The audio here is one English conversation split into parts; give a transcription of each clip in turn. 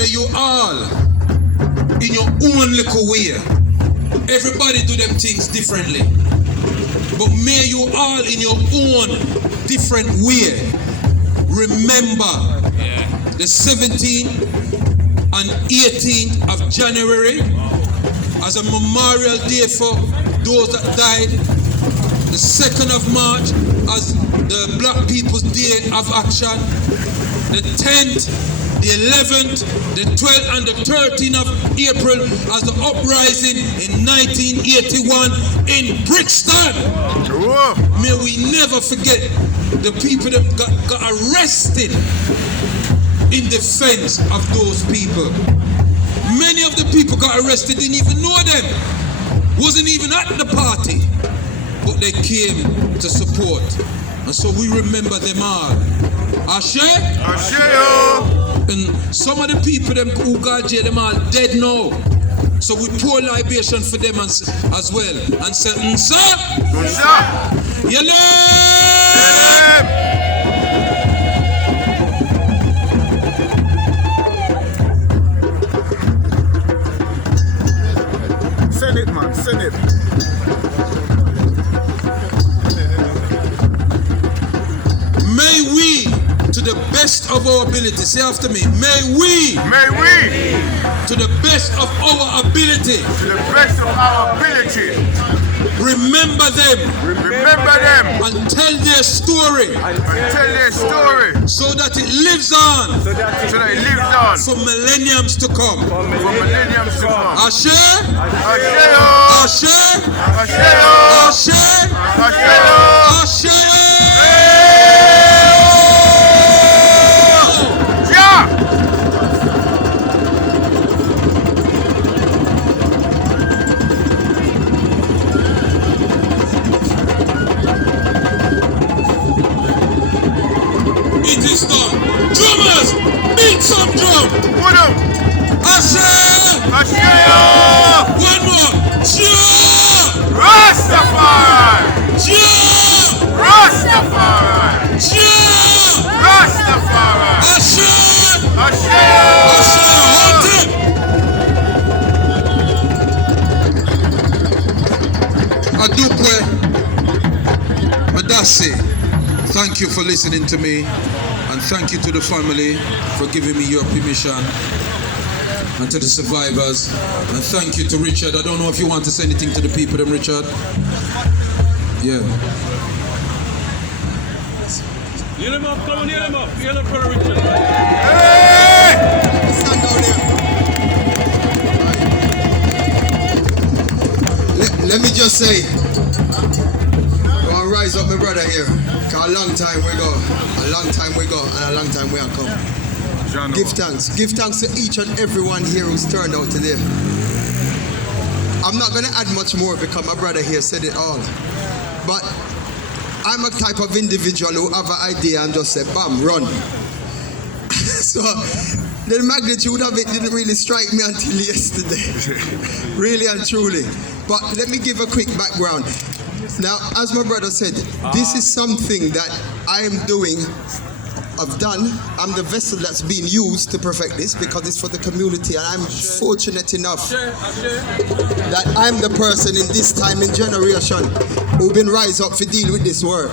May you all, in your own little way, everybody do them things differently, but may you all in your own different way remember the 17th and 18th of January as a memorial day for those that died. The 2nd of March as the Black People's Day of Action. The 10th, the 11th, the 12th and the 13th of April as the uprising in 1981 in Brixton. May we never forget the people that got arrested in defense of those people. Many of the people got arrested, didn't even know them, wasn't even at the party, but they came to support. And so we remember them all. Ashe? Ashe. And some of the people them who got jail, them all dead now. So we pour libation for them as well. And say, Nsa? Nsa? Yelem! Send it, man, send it. May we, to the best of our ability, say after me, may we, to the best of our ability, remember them, and tell their story, so that it lives on, for millenniums to come. Ashe, Ashe, Ashe, Ashe, Ashe. It is done. Drummers, beat some drum. Ashe! Ashe! One more. Jah! Rastafari! Jah! Rastafari! Jah! Rastafari! Ashe! Ashe! Ashe! Hold it! Adukwe Madasi, thank you for listening to me, and thank you to the family for giving me your permission, and to the survivors, and thank you to Richard. I don't know if you want to say anything to the people, them Richard. Yeah. Yell him up, come on, yell him up. Yell up for Richard. Hey! Stand down here. Let me just say, go and rise up my brother here. Cause a long time we go, and a long time we are come. Give thanks to each and everyone here who's turned out today. I'm not gonna add much more because my brother here said it all. But I'm a type of individual who have an idea and just say, bam, run. So the magnitude of it didn't really strike me until yesterday. Really and truly. But let me give a quick background. Now, as my brother said, this is something that I am doing. I've done. I'm the vessel that's being used to perfect this because it's for the community, and I'm fortunate enough that I'm the person in this time in generation who've been rise up to deal with this work.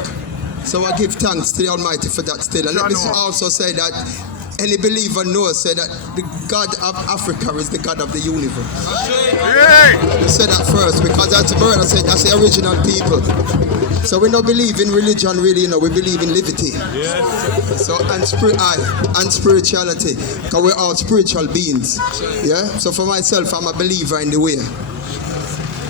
So I give thanks to the Almighty for that still. And let me also say that any believer knows say that the God of Africa is the God of the universe. I say that first because that's the brother said that's the original people. So we don't believe in religion really, you know, we believe in liberty. So and spirituality, because we're all spiritual beings. Yeah? So for myself, I'm a believer in the way.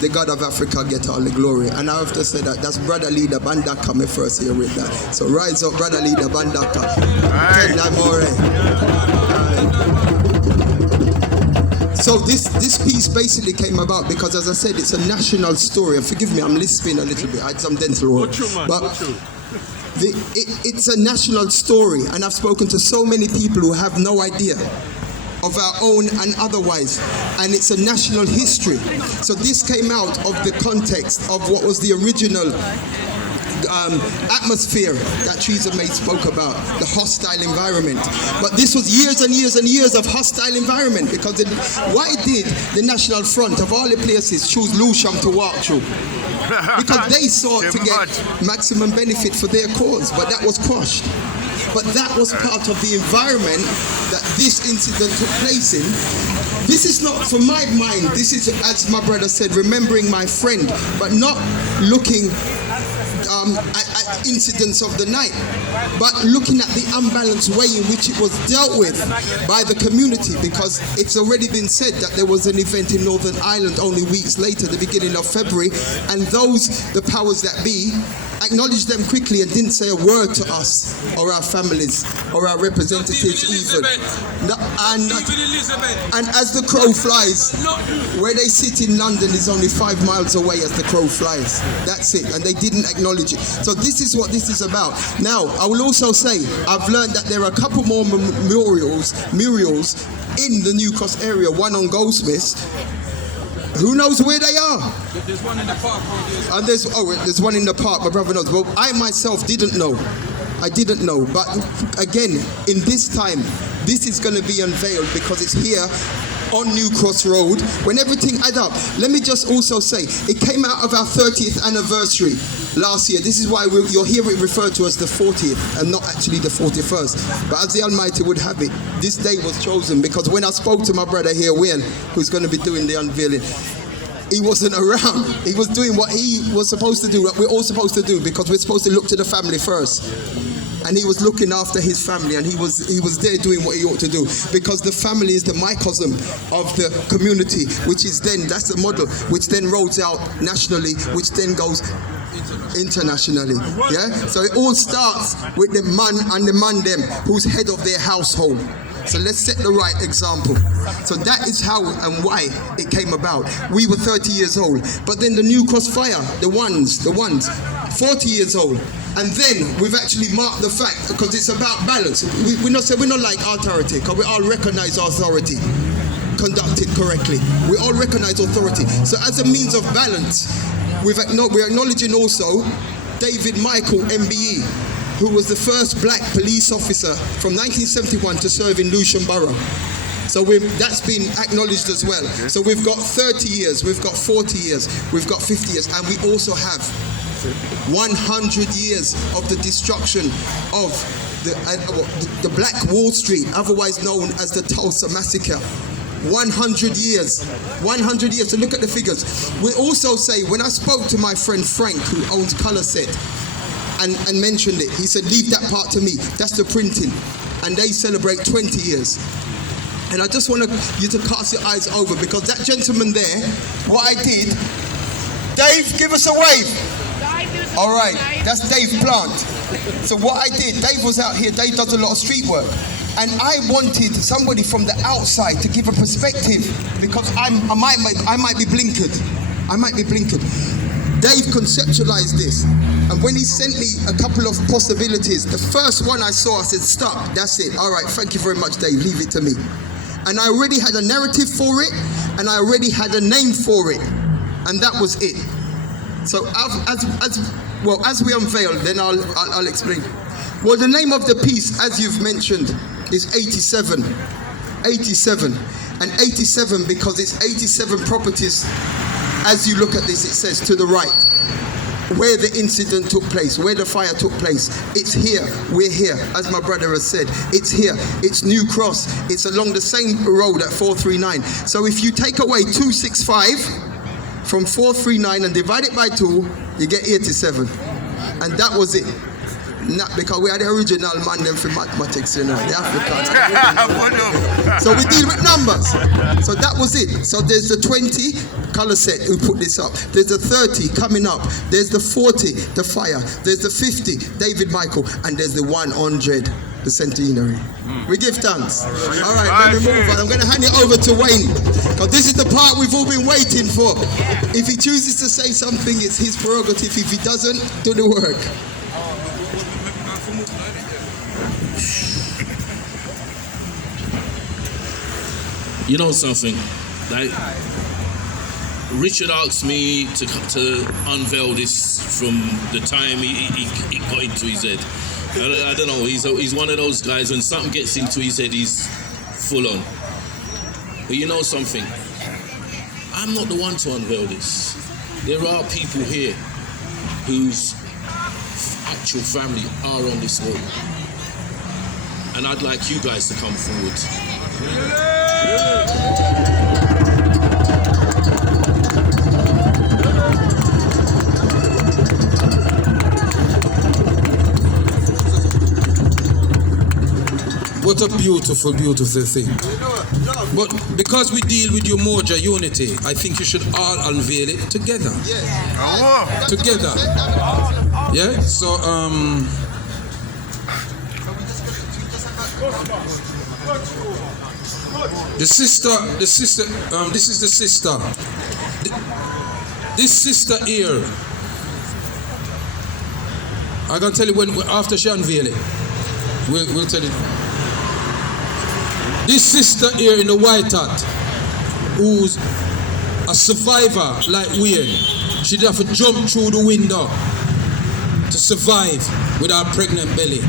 The God of Africa get all the glory. And I have to say that that's Brother Leader Bandaka, me first here with that. So rise up, Brother Leader Bandaka. So this piece basically came about because, as I said, it's a national story. And forgive me, I'm lisping a little bit. I had some dental work. But it's a national story. And I've spoken to so many people who have no idea of our own and otherwise, and it's a national history. So this came out of the context of what was the original atmosphere that Teresa May spoke about, the hostile environment. But this was years and years and years of hostile environment, because why did the National Front of all the places choose Lewisham to walk through? Because they sought to get maximum benefit for their cause, but that was quashed. But that was part of the environment that this incident took place in. This is not, for my mind, this is, as my brother said, remembering my friend, but not looking at incidents of the night, but looking at the unbalanced way in which it was dealt with by the community, because it's already been said that there was an event in Northern Ireland only weeks later, the beginning of February, and the powers that be, acknowledged them quickly and didn't say a word to us or our families or our representatives even. And as the crow flies, where they sit in London is only 5 miles away as the crow flies. That's it. And they didn't acknowledge it. So this is what this is about. Now, I will also say, I've learned that there are a couple more murals in the New Cross area, one on Goldsmiths. Who knows where they are? There's one in the park. And there's one in the park, my brother knows. Well, I myself didn't know. I didn't know. But again, in this time, this is going to be unveiled because it's here on New Cross Road. When everything adds up, let me just also say, it came out of our 30th anniversary last year. This is why you'll hear it referred to as the 40th and not actually the 41st. But as the Almighty would have it, this day was chosen because when I spoke to my brother here, Will, who's going to be doing the unveiling, he wasn't around. He was doing what he was supposed to do, what we're all supposed to do, because we're supposed to look to the family first. And he was looking after his family, and he was there doing what he ought to do, because the family is the microcosm of the community, which is then, that's the model, which then rolls out nationally, which then goes internationally. Yeah? So it all starts with the man and the man them who's head of their household. So let's set the right example. So that is how and why it came about. We were 30 years old, but then the New Cross Fire, the ones, 40 years old. And then we've actually marked the fact, because it's about balance. We're not like authority, because we all recognize authority conducted correctly. We all recognize authority. So as a means of balance, we're acknowledging also David Michael, MBE, who was the first black police officer from 1971 to serve in Lewisham Borough. So that's been acknowledged as well. So we've got 30 years, we've got 40 years, we've got 50 years, and we also have 100 years of the destruction of the Black Wall Street, otherwise known as the Tulsa Massacre. 100 years. 100 years. So look at the figures. We also say, when I spoke to my friend Frank, who owns Colour Set, and mentioned it, he said, leave that part to me. That's the printing. And they celebrate 20 years. And I just want you to cast your eyes over, because that gentleman there, what I did, Dave, give us a wave. All right, that's Dave Plant. So what I did, Dave was out here, Dave does a lot of street work. And I wanted somebody from the outside to give a perspective, because I might be blinkered. I might be blinkered. Dave conceptualized this, and when he sent me a couple of possibilities, the first one I saw, I said, stop, that's it. All right, thank you very much, Dave, leave it to me. And I already had a narrative for it, and I already had a name for it, and that was it. So as we unveil, then I'll explain. Well, the name of the piece, as you've mentioned, is 87. 87. And 87 because it's 87 properties. As you look at this, it says to the right, where the incident took place, where the fire took place. It's here, we're here, as my brother has said. It's here, it's New Cross, it's along the same road at 439. So if you take away 265 from 439 and divide it by 2, you get 87. And that was it. Not because we are the original man them for mathematics, you know, the Africans. So we deal with numbers. So that was it. So there's the 20, Colour Set, who put this up. There's the 30 coming up. There's the 40, the fire. There's the 50, David Michael. And there's the 100, the centenary. We give thanks. All right, let me move on. I'm going to hand it over to Wayne, because this is the part we've all been waiting for. If he chooses to say something, it's his prerogative. If he doesn't, do the work. You know something, like Richard asked me to unveil this from the time he got into his head. I don't know, he's one of those guys, when something gets into his head, he's full on. But you know something? I'm not the one to unveil this. There are people here whose actual family are on this road. And I'd like you guys to come forward. What a beautiful, beautiful thing. But because we deal with Umoja unity, I think you should all unveil it together. Together. Yeah? So, this is the sister. This sister here, I'm going to tell you when, after she unveil it. We'll tell you. This sister here in the white hat, who's a survivor like Wayne, she'd have to jump through the window to survive with her pregnant belly.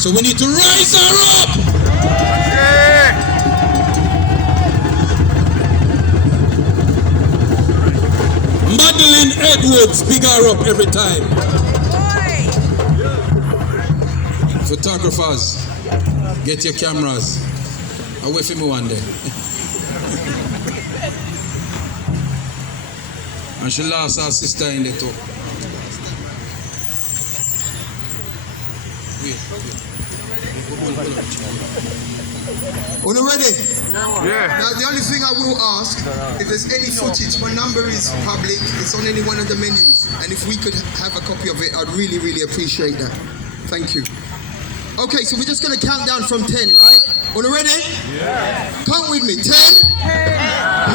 So we need to rise her up! Madeline Edwards, big her up every time. Photographers, get your cameras. Away from me one day. And she lost her sister in the top. Are you ready? Yeah. Now the only thing I will ask, if there's any footage, my number is public, it's on any one of the menus. And if we could have a copy of it, I'd really, really appreciate that. Thank you. Okay, so we're just going to count down from 10, right? Are you ready? Yeah. Count with me. 10, 9,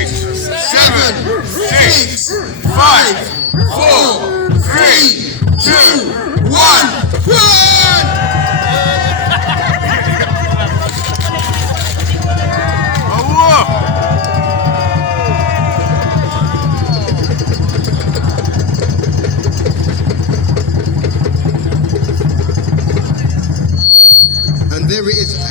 8, 7, 6, 5, 4, 3, 2, 1, run! And there it is.